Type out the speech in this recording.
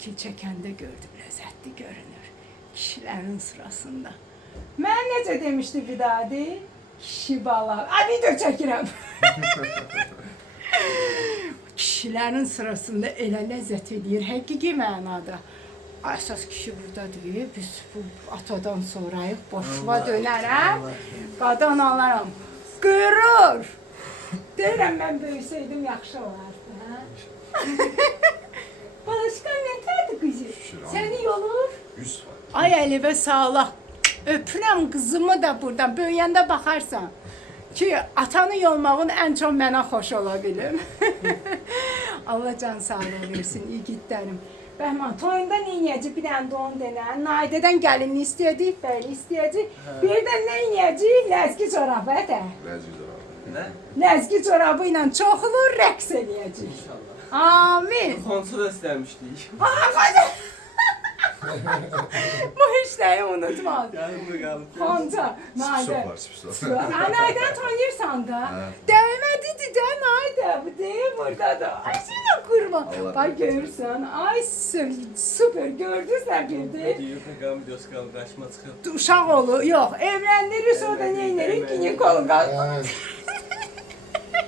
şəkil çəkəndə gördüm, ləzzətli görünür kişilərin sırasında. Mən necə demişdi Vidadi? Kişi bala. Ay, video çəkirəm. Kişilərin sırasında elə ləzzət edir, həqiqi mənada. Əsas kişi buradadır, biz bu atadan sonrayıq, boşuma dönərəm, qadan alaram. Qürur! Deyirəm, mən böyüsəydim, yaxşı olardı, hə? Balaşqan nətərdir qızı? Səni yolur? 100 var. Ay Əlivə sağlıq. Öpürəm qızımı da buradan, böyüyəndə baxarsan. Ki, atanı yolmağın ən çox mənə xoş ola bilir. Allah can sağlığı versin, igidlərim. Bəhman, toyunda neynəyəcək? Bir dənə don denən. Naidədən gəlinli istəyəcək, bəyli istəyəcək. Bir də neynəyəcək? Ləzgi çorabı də. Ləzgi çorabı. Nə? Ləzgi çorabı ilə çoxlu rəqs eləyəcək. İnşallah. Amin. Konsu da istəmişdik. Bu işləri unutmaz. Yanımda qalıb. Xonca, Naidə. Spis var, spis var. Naidən tanıyırsan da. Hə. Dəymədi də Naidə. Bu deyil buradadır. Ay sənə qurban. Allah Bax razı görürsən. Ay süper gördünüzsə bir də. Yoxam videosu qalıb qarşıma çıxıb. Uşaq olur. Yox, evləndirir sonra neyinir? Ginekoloqa.